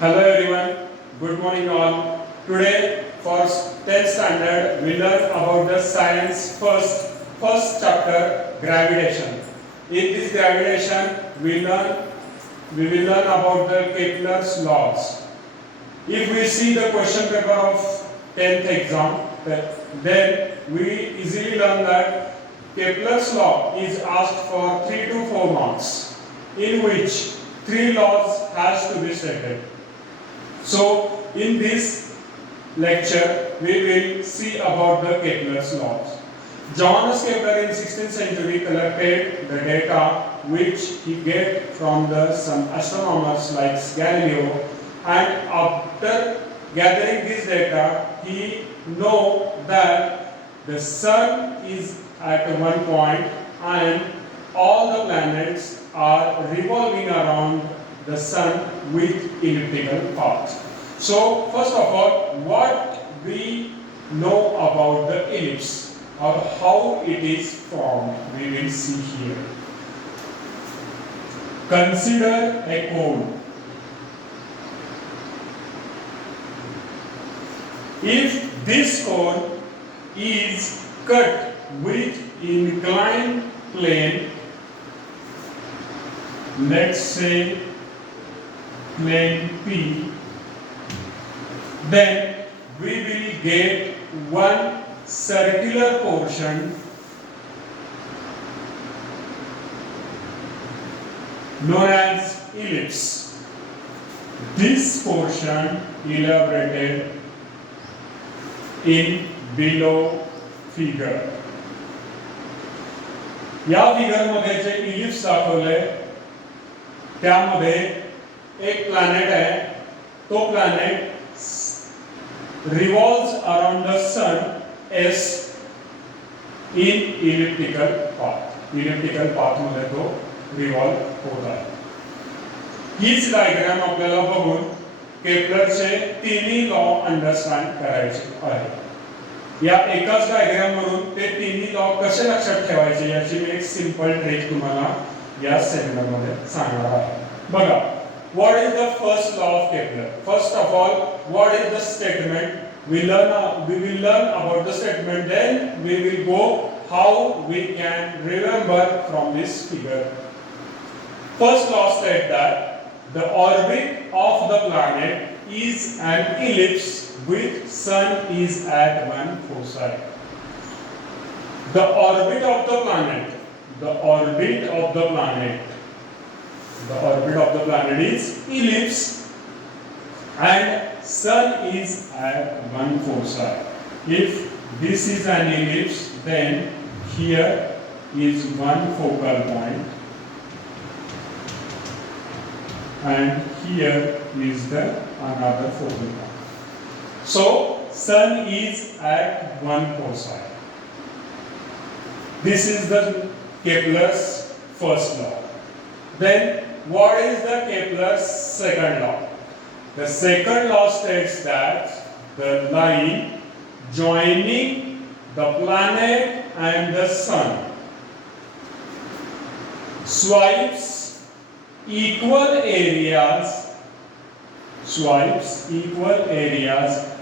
Hello everyone, good morning all. Today for 10th standard we learn about the science first chapter gravitation. In this gravitation we will learn about the Kepler's laws. If we see the question paper of 10th exam, then we easily learn that Kepler's law is asked for 3 to 4 marks, in which 3 laws has to be stated. So in this lecture we will see about the Kepler's laws. Johannes Kepler in 16th century collected the data which he get from some astronomers like Galileo, and after gathering this data he know that the sun is at one point and all the planets are revolving around the sun with elliptical path. So first of all, what we know about the ellipse or how it is formed, we will see here. Consider a cone. If this cone is cut with inclined plane, let's say plane P, then we will get one circular portion known as ellipse. This portion elaborated in below figure. या figure मध्ये जे ellipse दाखवले त्यामध्ये एक planet आहे, तो planet revolves around the sun s in elliptical path मध्ये तो revolve होत आहे. हीच डायग्राम आपल्याला बघून केपलरचे तिन्ही लॉ अंडरस्टँड करायचे आहे. या एकाच डायग्राम वरून ते तिन्ही लॉ कसे लक्षात ठेवायचे याची मी एक सिंपल ट्रिक तुम्हाला या सेमिनार मध्ये सांगणार आहे. बघा, what is the first law of Kepler? First of all, what is the statement? We will learn about the statement, then we will go how we can remember from this figure. First law states that the orbit of the planet is an ellipse with sun is at one foci. The orbit of the planet is ellipse and sun is at one foci. If this is an ellipse, then here is one focal point and here is the another focal point. So sun is at one foci. This is the Kepler's first law. Then what is the Kepler's second law? The second law states that the line joining the planet and the sun swipes equal areas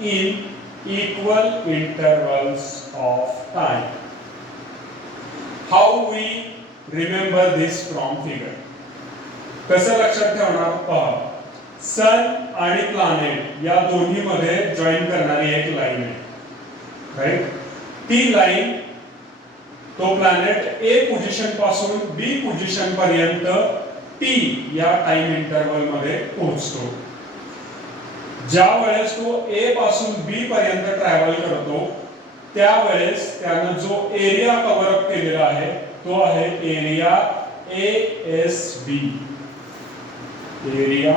in equal intervals of time. How we remember this from figure? कसं लक्षात ठेवणार? पहा, सन आणि planet या दोन्ही मध्ये join करणारी एक लाईन आहे, राईट? ती लाईन तो प्लॅनेट ए पोझिशन पासून बी पोझिशन पर्यंत टी या टाइम इंटरवल मध्ये पोहोचतो. ज्या वेळेस तो ए पासून बी पर्यंत ट्रॅव्हल करतो त्यावेळेस त्याने जो एरिया कव्हर अप केलेला आहे तो आहे एरिया ASB. एरिया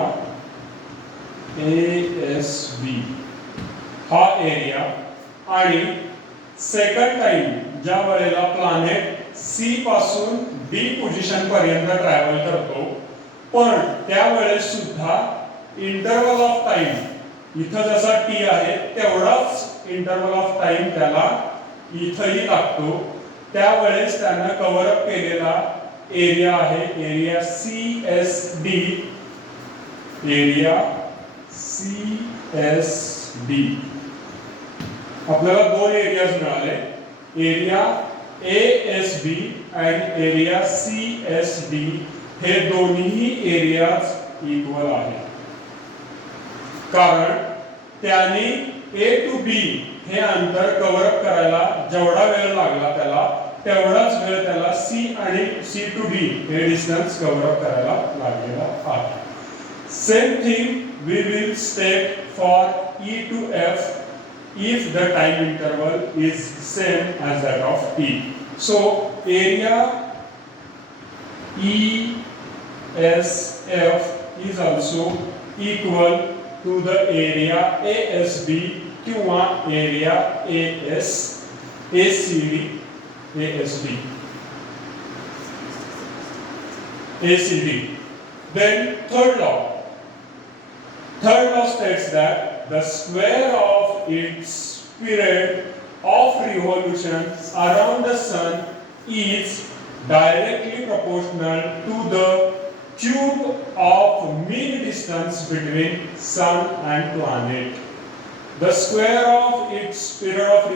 ASB हा एरिया. आणि सेकंड टाइम ज्या वेळेला प्लॅनेट सी पासून बी पोझिशन पर्यंत ट्रॅव्हल करतो, पण त्यावेळेस सुद्धा इंटरवल ऑफ टाइम इथं जसा टी आहे तेवढाच इंटरवल ऑफ टाइम त्याला इथंही लागतो. त्यावेळेस त्यानं कव्हर अप केलेला एरिया आहे एरिया CSD, एरिया CSD. आपल्याला दोन एरियाज मिळाले, एरिया ASB आणि एरिया CSD. हे दोन्ही एरियाज इक्वल आहेत, कारण त्याने A to B हे अंतर कव्हर अप करायला जेवढा वेळ लागला त्याला, तेवढाच वेळ त्याला C आणि C to D हे डिस्टन्स कव्हर अप करायला लागलेला आहे. Same thing we will state for E to F if the time interval is same as that of T. So area ESF is also equal to the area ASB किंवा area ACD. Then third law states that the square of its period of revolution around the sun is directly proportional to the cube of mean distance between sun and planet. The square of its period of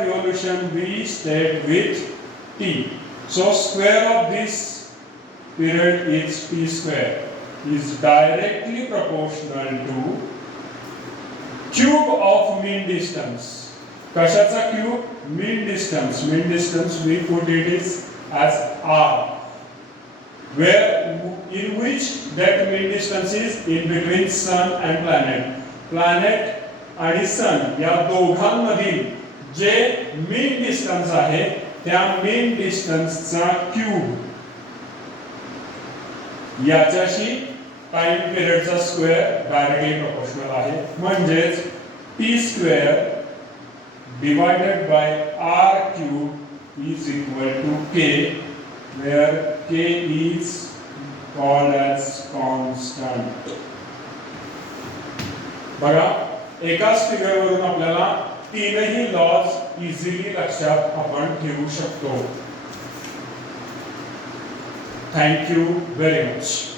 revolution we state with T. So square of this period is T square is directly proportional to cube of mean distance. कशाचा cube? Mean distance we put it is as R, where in which that mean distance is in between sun and planet. Planet आणि sun या दोघांमधील जे mean distance आहे त्या mean distanceचा cube याच्याशी time पिरियडचा square directly proportional आहे. म्हणजेच T square divided by R cube is equal to K, where K is called as constant. बघा, एकाच फिगरवरून आपल्याला तीनही लॉज इझिली लक्षात आपण ठेवू शकतो. Thank you very much.